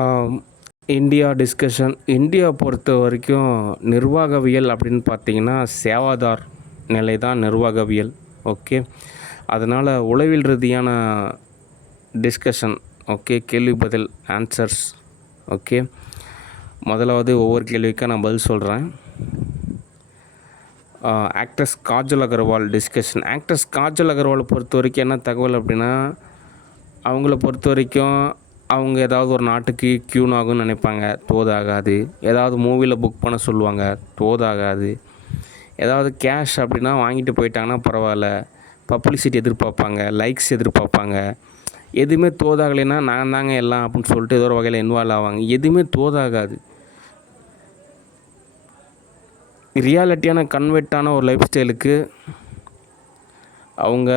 ஆம், India discussion. India பொறுத்த வரைக்கும் நிர்வாகவியல் அப்படின்னு பார்த்தீங்கன்னா, சேவாதார் நிலை தான் நிர்வாகவியல். ஓகே. அதனால் உளவியல் ரீதியான டிஸ்கஷன். ஓகே. கேள்வி பதில் ஆன்சர்ஸ். ஓகே. முதலாவது ஒவ்வொரு கேள்விக்கும் நான் பதில் சொல்கிறேன். Actress Kajal Agarwal discussion. Actress Kajal அகர்வாலை பொறுத்த வரைக்கும் என்ன தகவல் அப்படின்னா, அவங்கள பொறுத்த வரைக்கும் அவங்க ஏதாவது ஒரு நாட்டுக்கு க்யூன் ஆகும்னு நினைப்பாங்க, தோதாகாது. ஏதாவது மூவியில் புக் பண்ண சொல்லுவாங்க, தோதாகாது. ஏதாவது கேஷ் அப்படின்னா வாங்கிட்டு போயிட்டாங்கன்னா பரவாயில்ல, பப்ளிசிட்டி எதிர்பார்ப்பாங்க, லைக்ஸ் எதிர்பார்ப்பாங்க. எதுவுமே தோதாகலைன்னா நான் தாங்க எல்லாம் அப்படின்னு சொல்லிட்டு ஏதோ ஒரு வகையில் இன்வால்வ் ஆவாங்க. எதுவுமே தோதாகாது. ரியாலிட்டியான கன்வெர்ட்டான ஒரு லைஃப் ஸ்டைலுக்கு அவங்க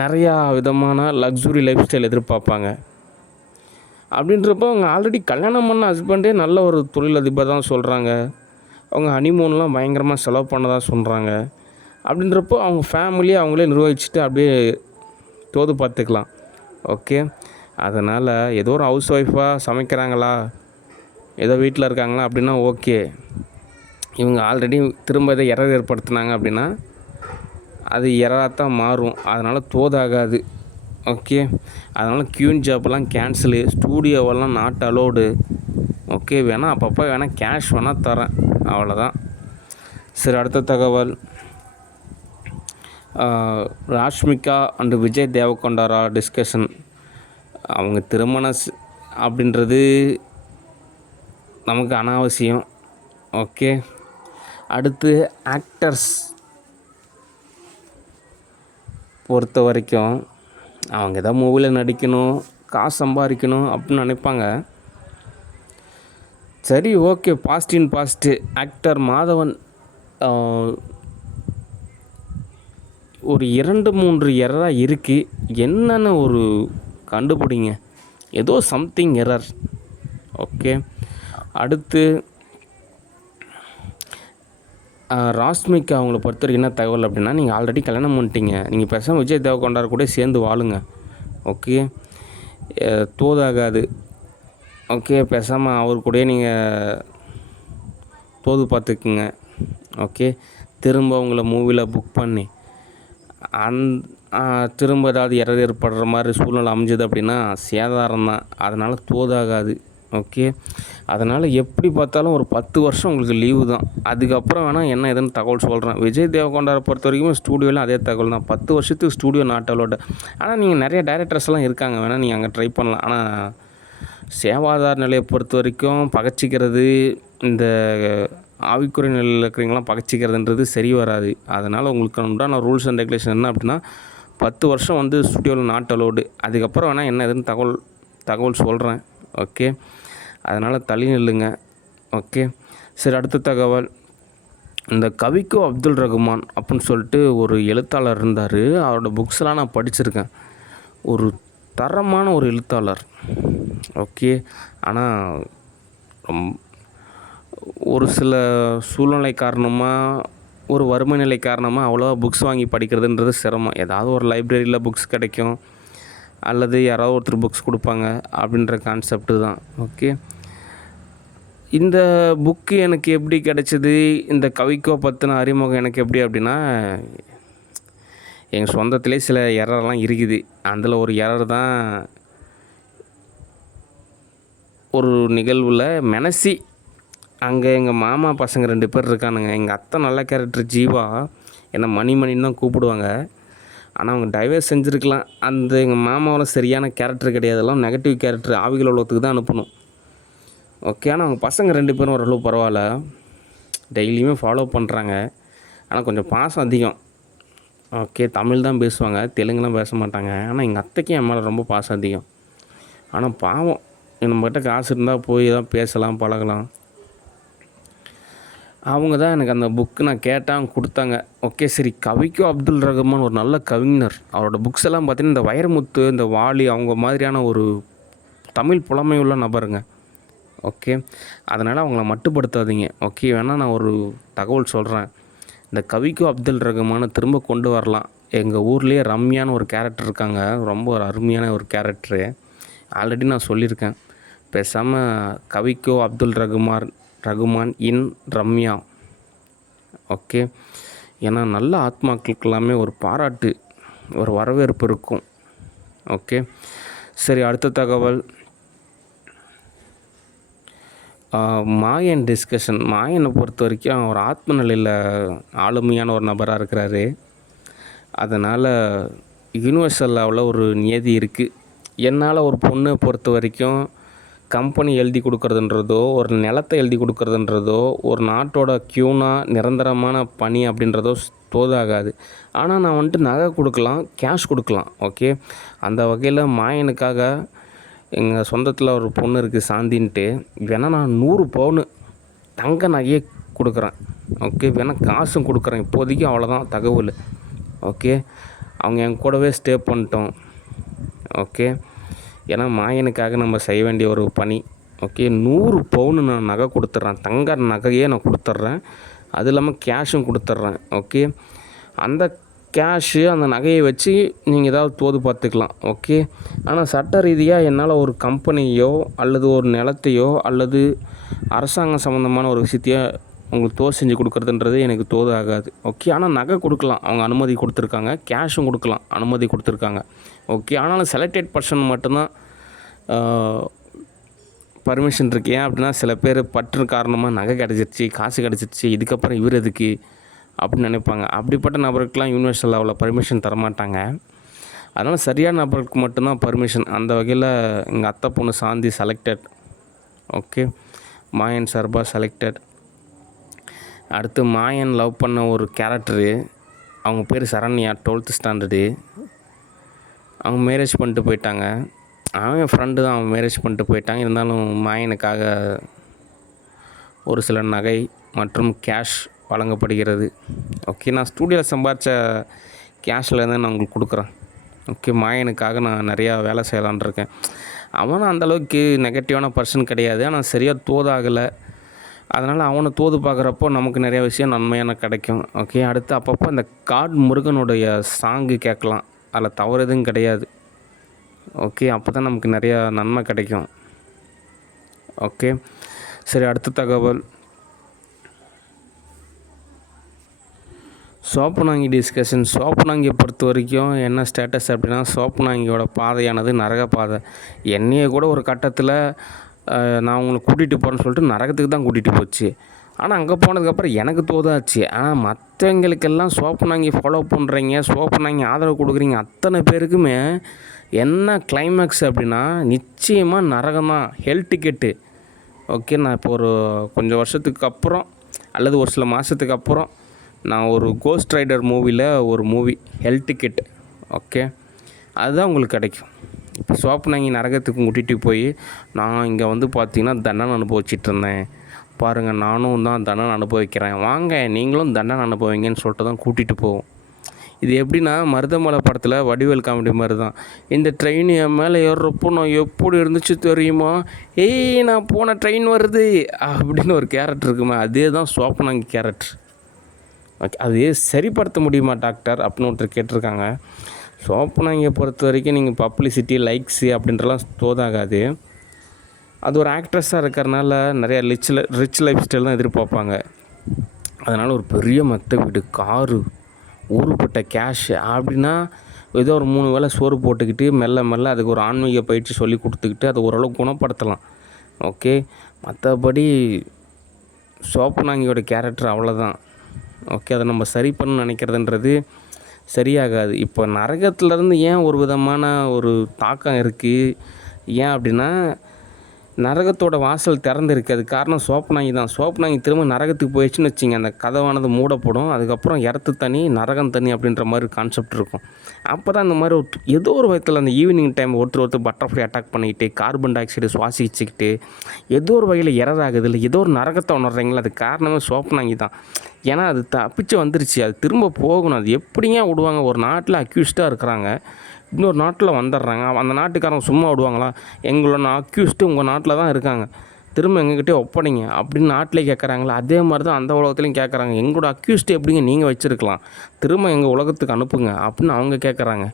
நிறையா விதமான லக்ஸுரி லைஃப் ஸ்டைல் எதிர்பார்ப்பாங்க. அப்படின்றப்போ அவங்க ஆல்ரெடி கல்யாணம் பண்ண ஹஸ்பண்டே நல்ல ஒரு தொழிலதிபர் தான் சொல்கிறாங்க. அவங்க ஹனிமூன்லாம் பயங்கரமாக செலவு பண்ணதாக சொல்கிறாங்க. அப்படின்றப்போ அவங்க ஃபேமிலியை அவங்களே நிர்வகிச்சுட்டு அப்படியே தோது பார்த்துக்கலாம். ஓகே. அதனால் ஏதோ ஒரு ஹவுஸ் ஒய்ஃபாக சமைக்கிறாங்களா, ஏதோ வீட்டில் இருக்காங்களா அப்படின்னா ஓகே. இவங்க ஆல்ரெடி திரும்ப இதை எரர் ஏற்படுத்தினாங்க அப்படின்னா அது எரராக தான் மாறும். அதனால் தோதாகாது. ஓகே. அதனால் க்யூன் ஜாப்லாம் கேன்சலு, ஸ்டூடியோவெல்லாம் நாட் அலோடு. ஓகே. வேணால் அப்பப்போ வேணால் கேஷ் வேணால் தரேன், அவ்வளோதான். சரி, அடுத்த தகவல். ராஷ்மிகா அண்டு விஜய் தேவகொண்டாரா டிஸ்கஷன். அவங்க திருமணம் அப்படின்றது நமக்கு அனாவசியம். ஓகே. அடுத்து ஆக்டர்ஸ் பொறுத்த வரைக்கும் அவங்க எதாவது மூவியில் நடிக்கணும், காசு சம்பாதிக்கணும் அப்படின்னு நினைப்பாங்க. சரி, ஓகே. பாஸ்டின் பாஸ்ட்டு. ஆக்டர் மாதவன் ஒரு 2-3 எரராக இருக்குது. என்னென்னு ஒரு கண்டுபிடிங்க. ஏதோ சம்திங் எரர். ஓகே. அடுத்து ராஷ்மிகா அவங்கள பொறுத்த வரைக்கும் என்ன தகவல் அப்படின்னா, நீங்கள் ஆல்ரெடி கல்யாணம் பண்ணிட்டீங்க, நீங்கள் பேசாமல் விஜய் தேவகொண்டார் கூட சேர்ந்து வாழுங்க. ஓகே. தோதாகாது. ஓகே. பேசாமல் அவர் கூடயே நீங்கள் தோது பார்த்துக்குங்க. ஓகே. திரும்ப உங்களை மூவியில் புக் பண்ணி திரும்ப ஏதாவது எரர் ஏற்படுற மாதிரி சூழ்நிலை அமைஞ்சது அப்படின்னா சேதாரம் தான். அதனால் தோதாகாது. ஓகே. அதனால் எப்படி பார்த்தாலும் ஒரு 10 வருஷம் உங்களுக்கு லீவு தான். அதுக்கப்புறம் வேணால் என்ன ஏதுன்னு தகவல் சொல்கிறேன். விஜய் தேவகொண்டாரை பொறுத்த வரைக்கும் ஸ்டூடியோவில் அதே தகவல் தான். 10 வருஷத்துக்கு ஸ்டூடியோ நாட் அலோடு. ஆனால் நீங்கள் நிறைய டைரக்டர்ஸ்லாம் இருக்காங்க, வேணால் நீங்கள் அங்கே ட்ரை பண்ணலாம். ஆனால் சேவாதார் நிலையை பொறுத்த வரைக்கும் பகச்சிக்கிறது, இந்த ஆவிக்குறை நிலையில் இருக்கிறவங்களாம் பகச்சிக்கிறதுன்றது சரி வராது. அதனால் உங்களுக்கு உண்டான ரூல்ஸ் அண்ட் ரெகுலேஷன் என்ன அப்படின்னா, 10 வருஷம் வந்து ஸ்டூடியோவில் நாட் அலோடு. அதுக்கப்புறம் வேணால் என்ன ஏதுன்னு தகவல் சொல்கிறேன். ஓகே. அதனால் தள்ளி நில்லுங்க. ஓகே. சரி, அடுத்த தகவல். இந்த கவிக்கோ அப்துல் ரகுமான் அப்படின்னு சொல்லிட்டு ஒரு எழுத்தாளர் இருந்தார். அவரோட புக்ஸ்லாம் நான் படிச்சிருக்கேன். ஒரு தரமான ஒரு எழுத்தாளர். ஓகே. ஆனால் ஒரு சில சூழ்நிலை காரணமாக, ஒரு வறுமை நிலை காரணமாக அவ்வளோவா புக்ஸ் வாங்கி படிக்கிறதுன்றது சிரமம். ஏதாவது ஒரு லைப்ரரியில் புக்ஸ் கிடைக்கும், அல்லது யாராவது ஒருத்தர் புக்ஸ் கொடுப்பாங்க அப்படின்ற கான்செப்ட்டு தான். ஓகே. இந்த புக்கு எனக்கு எப்படி கிடச்சிது, இந்த கவிக்கோ பற்றின அறிமுகம் எனக்கு எப்படி அப்படின்னா, எங்கள் சொந்தத்திலே சில எரர்லாம் இருக்குது. அதில் ஒரு எரர் தான் ஒரு நிகழ்வில் மெனசி. அங்கே எங்கள் மாமா பசங்க 2 பேர் இருக்கானுங்க. எங்கள் அத்தை நல்ல கேரக்டர் ஜீவா, என்னை மணின்னு தான் கூப்பிடுவாங்க. ஆனால் அவங்க டைவர்ஸ் செஞ்சுருக்கலாம். அந்த எங்கள் மாமாவெல்லாம் சரியான கேரக்டர் கிடையாது, எல்லாம் நெகட்டிவ் கேரக்டர். ஆவிகள் உலகத்துக்கு தான் அனுப்பணும். ஓகே. ஆனால் அவங்க பசங்க 2 பேரும் ஓரளவு பரவாயில்ல, டெய்லியுமே ஃபாலோ பண்ணுறாங்க. ஆனால் கொஞ்சம் பாசம் அதிகம். ஓகே. தமிழ் தான் பேசுவாங்க, தெலுங்குலாம் பேச மாட்டாங்க. ஆனால் எங்கள் அத்தைக்கும் என் மேலே ரொம்ப பாசம் அதிகம். ஆனால் பாவம், நம்மகிட்ட காசு இருந்தால் போய் தான் பேசலாம், பழகலாம். அவங்க தான் எனக்கு அந்த புக்கு நான் கேட்டேன், அவங்க கொடுத்தாங்க. ஓகே. சரி, கவிக்கோ அப்துல் ரகுமான் ஒரு நல்ல கவிஞர். அவரோட புக்ஸ் எல்லாம் பார்த்திங்கன்னா இந்த வைரமுத்து, இந்த வாலி, அவங்க மாதிரியான ஒரு தமிழ் புலமை உள்ள நபருங்க. ஓகே. அதனால் அவங்கள மட்டுப்படுத்தாதீங்க. ஓகே. வேணால் நான் ஒரு தகவல் சொல்கிறேன். இந்த கவிக்கோ அப்துல் ரகுமானை திரும்ப கொண்டு வரலாம். எங்கள் ஊர்லேயே ரம்யான்னு ஒரு கேரக்டர் இருக்காங்க, ரொம்ப ஒரு அருமையான ஒரு கேரக்டரு. ஆல்ரெடி நான் சொல்லியிருக்கேன். பேசாமல் கவிக்கோ அப்துல் ரகுமான் இன் ரம்யா. ஓகே, ஏன்னா நல்ல ஆத்மாக்களுக்கு எல்லாமே ஒரு பாராட்டு, ஒரு வரவேற்பு இருக்கும். ஓகே, சரி, அடுத்த தகவல். மாயன் டிஸ்கஷன். மாயனை பொறுத்த வரைக்கும் ஒரு ஆத்ம நிலையில் ஆளுமையான ஒரு நபராக இருக்கிறாரு. அதனால் யூனிவர்சல் லெவலில் ஒரு நியதி இருக்குது. என்னால் ஒரு பொண்ணை பொறுத்த வரைக்கும் கம்பெனி எழுதி கொடுக்குறதுன்றதோ, ஒரு நிலத்தை எழுதி கொடுக்குறதுன்றதோ, ஒரு நாட்டோட க்யூனாக நிரந்தரமான பணி அப்படின்றதோ தோதாகாது. ஆனால் நான் வந்துட்டு நகை கொடுக்கலாம், கேஷ் கொடுக்கலாம். ஓகே, அந்த வகையில் மாயனுக்காக எங்கள் சொந்தத்தில் ஒரு பொண்ணு இருக்குது சாந்தின்ட்டு, வேணால் நான் 100 பவுனு தங்க நகையே கொடுக்குறேன். ஓகே, வேணால் காசும் கொடுக்குறேன். இப்போதைக்கு அவ்வளோதான் தகவல். ஓகே, அவங்க என் கூடவே ஸ்டே பண்ணிட்டோம். ஓகே, ஏன்னா மாயனுக்காக நம்ம செய்ய வேண்டிய ஒரு பணி. ஓகே, 100 பவுனு நான் நகை கொடுத்துட்றேன், தங்க நகையே நான் கொடுத்துட்றேன். அது இல்லாமல் கேஷும் கொடுத்துட்றேன். ஓகே, அந்த கேஷு அந்த நகையை வச்சு நீங்கள் ஏதாவது தோது பார்த்துக்கலாம். ஓகே, ஆனால் சட்ட ரீதியாக என்னால் ஒரு கம்பெனியோ அல்லது ஒரு நிலத்தையோ அல்லது அரசாங்கம் சம்மந்தமான ஒரு விஷயத்தையோ உங்களுக்கு தோது செஞ்சு கொடுக்குறதுன்றது எனக்கு தோது ஆகாது. ஓகே, ஆனால் நகை கொடுக்கலாம், அவங்க அனுமதி கொடுத்துருக்காங்க. கேஷும் கொடுக்கலாம், அனுமதி கொடுத்துருக்காங்க. ஓகே, ஆனாலும் செலக்டட் பர்சன் மட்டும்தான் பர்மிஷன் இருக்கு. ஏன் அப்படின்னா சில பேர் பற்று காரணமாக நகை கிடச்சிருச்சு, காசு கிடச்சிருச்சு, இதுக்கப்புறம் இவர் எதுக்கு அப்படின்னு நினைப்பாங்க. அப்படிப்பட்ட நபருக்கெலாம் யூனிவர்சல் லெவலில் பர்மிஷன் தரமாட்டாங்க. அதனால் சரியான நபருக்கு மட்டும்தான் பர்மிஷன். அந்த வகையில் எங்கள் அத்தை பொண்ணு சாந்தி செலக்டட். ஓகே, மாயன் சார்பா செலக்டட். அடுத்து மாயன் லவ் பண்ண ஒரு கேரக்டரு, அவங்க பேர் சரண்யா, 12th ஸ்டாண்டர்டு. அவங்க மேரேஜ் பண்ணிட்டு போயிட்டாங்க. அவன் என் ஃப்ரெண்டு தான், அவன் மேரேஜ் பண்ணிட்டு போயிட்டாங்க. இருந்தாலும் மாயனுக்காக ஒரு சில நகை மற்றும் கேஷ் வழங்கப்படுகிறது. ஓகே, நான் ஸ்டூடியோவில் சம்பாதிச்ச கேஷில் தான் நான் உங்களுக்கு கொடுக்குறேன். ஓகே, மாயனுக்காக நான் நிறையா வேலை செய்யலான் இருக்கேன். அவனும் அந்தளவுக்கு நெகட்டிவான பர்சன் கிடையாது, ஆனால் சரியாக தோதாகலை. அதனால் அவனை தோது பார்க்குறப்போ நமக்கு நிறையா விஷயம் நன்மையான கிடைக்கும். ஓகே, அடுத்து அப்பப்போ இந்த காட் முருகனுடைய சாங்கு கேட்கலாம், அதில் தவறு எதுவும் கிடையாது. ஓகே, அப்போ தான் நமக்கு நிறையா நன்மை கிடைக்கும். ஓகே, சரி, அடுத்த தகவல். சோப்பனாங்கி டிஸ்கஷன். சோப்பனாங்கியை பொறுத்த வரைக்கும் என்ன ஸ்டேட்டஸ் அப்படின்னா, சோப்பனாங்கியோட பாதையானது நரக பாதை. என்னையே கூட ஒரு கட்டத்தில் நான் உங்களை கூட்டிகிட்டு போகிறேன்னு சொல்லிட்டு நரகத்துக்கு தான் கூட்டிகிட்டு போச்சு. ஆனால் அங்கே போனதுக்கப்புறம் எனக்கு தோதாச்சு. ஆனால் மற்றவங்களுக்கெல்லாம் சோப்பனாங்கி ஃபாலோ பண்ணுறீங்க, சோப்பனாங்கி ஆதரவு கொடுக்குறீங்க, அத்தனை பேருக்குமே என்ன கிளைமேக்ஸ் அப்படின்னா நிச்சயமாக நரகம் தான், ஹெல் டிக்கெட்டு. ஓகே, நான் இப்போ ஒரு கொஞ்சம் வருஷத்துக்கு அப்புறம் அல்லது ஒரு சில மாதத்துக்கு அப்புறம் நான் ஒரு கோஸ்ட் ரைடர் மூவியில் ஒரு மூவி ஹெல் டிக்கெட். ஓகே, அதுதான் உங்களுக்கு கிடைக்கும். இப்போ சோப்பனாங்கி நரகத்துக்கு கூட்டிகிட்டு போய் நான் இங்கே வந்து பார்த்திங்கன்னா தண்டனை அனுபவிச்சிட்டு இருந்தேன், பாருங்கள் நானும் தான் தண்டனை அனுபவிக்கிறேன், வாங்க நீங்களும் தண்டனை அனுபவிங்கன்னு சொல்லிட்டு தான் கூட்டிகிட்டு போவோம். இது எப்படின்னா மருதமலை படத்தில் வடிவேல் காமெடி மாதிரி தான். இந்த ட்ரெயின் என் மேலே ஏறுறப்போ நான் எப்படி இருந்துச்சு தெரியுமா, ஏய் நான் போன ட்ரெயின் வருது அப்படின்னு ஒரு கேரக்டர் இருக்குமா, அதே தான் சோப்பனாங்கி கேரக்டர். ஓகே, அது சரிப்படுத்த முடியுமா டாக்டர் அப்படின்னு ஒருத்தர் கேட்டிருக்காங்க. சோப்பனாங்கியை பொறுத்த வரைக்கும் நீங்கள் பப்ளிசிட்டி, லைக்ஸு அப்படின்றலாம் தோதாகாது. அது ஒரு ஆக்ட்ரஸாக இருக்கிறனால நிறையா ரிச் லைஃப் ஸ்டைல் தான் எதிர்பார்ப்பாங்க. அதனால் ஒரு பெரிய மெத்த வீடு, காரு, ஊருப்பட்ட கேஷு அப்படின்னா ஏதோ ஒரு 3 வேளை சோறு போட்டுக்கிட்டு மெல்ல மெல்ல அதுக்கு ஒரு ஆன்மீக பயிற்சி சொல்லி கொடுத்துக்கிட்டு அதை ஓரளவு குணப்படுத்தலாம். ஓகே, மற்றபடி சோப்பனாங்கியோட கேரக்டர் அவ்வளோதான். ஓகே, அதை நம்ம சரி பண்ண நினைக்கிறதுன்றது சரியாகாது. இப்போ நரகத்துலேருந்து ஏன் ஒரு விதமான ஒரு தாக்கம் இருக்குது, ஏன் அப்படின்னா நரகத்தோட வாசல் திறந்துருக்கு. அது காரணம் சோப்பனாங்கி தான். சோப்பனாங்கி திரும்ப நரகத்துக்கு போயிடுச்சுன்னு வச்சிங்க, அந்த கதவானது மூடப்படும். அதுக்கப்புறம் எர்த்து தனி நரகம் தனி அப்படின்ற மாதிரி கான்செப்ட் இருக்கும். அப்போ தான் இந்த மாதிரி ஏதோ ஒரு விதத்தில் அந்த ஈவினிங் டைம் ஒருத்தர் பட்டர்ஃப்ளை அட்டாக் பண்ணிக்கிட்டு கார்பன் டை ஆக்சைடு சுவாசிச்சுக்கிட்டு ஏதோ ஒரு வகையில் எரர் ஆகுது, இல்லை ஏதோ ஒரு நரகத்தை உணர்றீங்களா, அது காரணமே சோப்பனாங்கி தான். ஏன்னா அது தப்பிச்சு வந்துருச்சு, அது திரும்ப போகணும். அது எப்படிங்க விடுவாங்க? ஒரு நாட்டில் அக்யூஸ்டாக இருக்கிறாங்க, இன்னொரு நாட்டில் வந்துடுறாங்க, அந்த நாட்டுக்காரங்க சும்மா விடுவாங்களா? எங்களோட அக்யூஸ்டு உங்கள் நாட்டில் தான் இருக்காங்க, திரும்ப எங்ககிட்டே ஒப்படைங்க அப்படின்னு நாட்டிலே கேட்குறாங்களா? அதே மாதிரி தான் அந்த உலகத்துலையும் கேட்குறாங்க, எங்களோட அக்யூஸ்டு எப்படிங்க நீங்கள் வச்சுருக்கலாம், திரும்ப எங்கள் உலகத்துக்கு அனுப்புங்க அப்படின்னு அவங்க கேட்குறாங்க.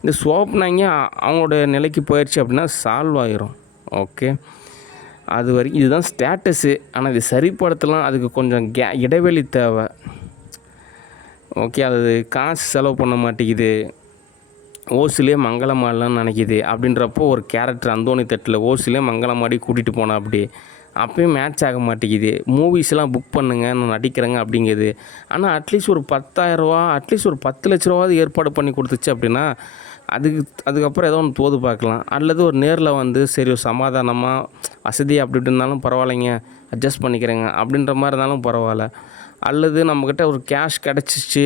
இந்த சோப்பனாங்கி அவங்களோட நிலைக்கு போயிடுச்சு அப்படின்னா சால்வ் ஆயிரும். ஓகே. அது வரைக்கும் இதுதான் ஸ்டேட்டஸு. ஆனால் இது சரிப்படுத்தலாம். அதுக்கு கொஞ்சம் இடைவெளி தேவை. ஓகே. அது காசு செலவு பண்ண மாட்டேங்குது, ஓசுலேயே மங்களமாடலாம்னு நினைக்கிது. அப்படின்றப்போ ஒரு கேரக்டர் அந்தோணி தட்டில் ஓசுலேயே மங்களமாடி கூட்டிகிட்டு போனா அப்படி அப்பயும் மேட்ச் ஆக மாட்டேங்குது. மூவிஸ்லாம் புக் பண்ணுங்க, நான் நடிக்கிறேங்க அப்படிங்குது. ஆனால் அட்லீஸ்ட் ஒரு 10,000 அட்லீஸ்ட் ஒரு 10,00,000 ஏற்பாடு பண்ணி கொடுத்துச்சு அப்படின்னா அதுக்கப்புறம் ஏதோ ஒன்று தோது பார்க்கலாம். அல்லது ஒரு நேரில் வந்து சரி ஒரு சமாதானமாக வசதி அப்படி இப்படின்னாலும் பரவாயில்லைங்க, அட்ஜஸ்ட் பண்ணிக்கிறேங்க அப்படின்ற மாதிரி இருந்தாலும் பரவாயில்ல. அல்லது நம்மக்கிட்ட ஒரு கேஷ் கிடச்சிச்சு,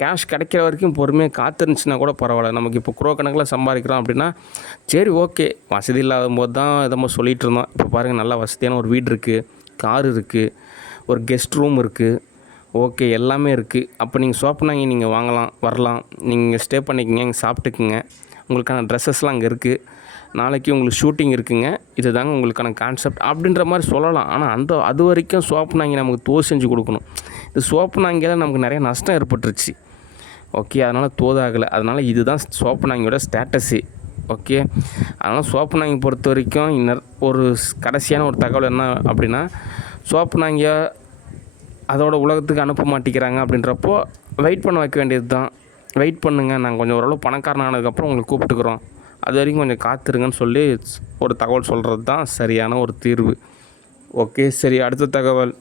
கேஷ் கிடைக்கிற வரைக்கும் பொறுமையாக காத்திருந்துச்சுன்னா கூட பரவாயில்ல. நமக்கு இப்போ கணக்கில் சம்பாதிக்கிறோம் அப்படின்னா சரி ஓகே. வசதி இல்லாத போது தான் நம்ம சொல்லிகிட்டு இருந்தோம். இப்போ பாருங்கள், நல்லா வசதியான ஒரு வீடு இருக்குது, கார் இருக்குது, ஒரு கெஸ்ட் ரூம் இருக்குது, ஓகே எல்லாமே இருக்குது. அப்போ நீங்கள் சோப்புனாங்க நீங்கள் வாங்கலாம், வரலாம், நீங்கள் ஸ்டே பண்ணிக்கங்க, இங்கே சாப்பிட்டுக்குங்க, உங்களுக்கான ட்ரெஸ்ஸஸ்லாம் அங்கே இருக்குது, நாளைக்கு உங்களுக்கு ஷூட்டிங் இருக்குங்க, இது தாங்க உங்களுக்கான கான்செப்ட் அப்படின்ற மாதிரி சொல்லலாம். ஆனால் அது வரைக்கும் சோப்புனாங்க நமக்கு தோது செஞ்சு கொடுக்கணும். இந்த சோப்புனாங்கில் நமக்கு நிறைய நஷ்டம் ஏற்பட்டுருச்சு. ஓகே. அதனால் தோதாகலை. அதனால் இதுதான் சோப்புனாங்கியோட ஸ்டேட்டஸு. ஓகே. அதனால் சோப்புனாங்கி பொறுத்த வரைக்கும் ஒரு கடைசியான ஒரு தகவல் என்ன அப்படின்னா, சோப்புனாங்கிய அதோட உலகத்துக்கு அனுப்ப மாட்டேங்கிறாங்க. அப்படின்றப்போ வெயிட் பண்ண வைக்க வேண்டியது தான். வெயிட் பண்ணுங்கள், நாங்கள் கொஞ்சம் ஓரளவு பணக்காரன் ஆனதுக்கப்புறம் உங்களுக்கு கூப்பிட்டுக்குறோம், அது வரைக்கும் கொஞ்சம் காத்திருங்கன்னு சொல்லி ஒரு தகவல் சொல்கிறது தான் சரியான ஒரு தீர்வு. ஓகே. சரி, அடுத்த தகவல்.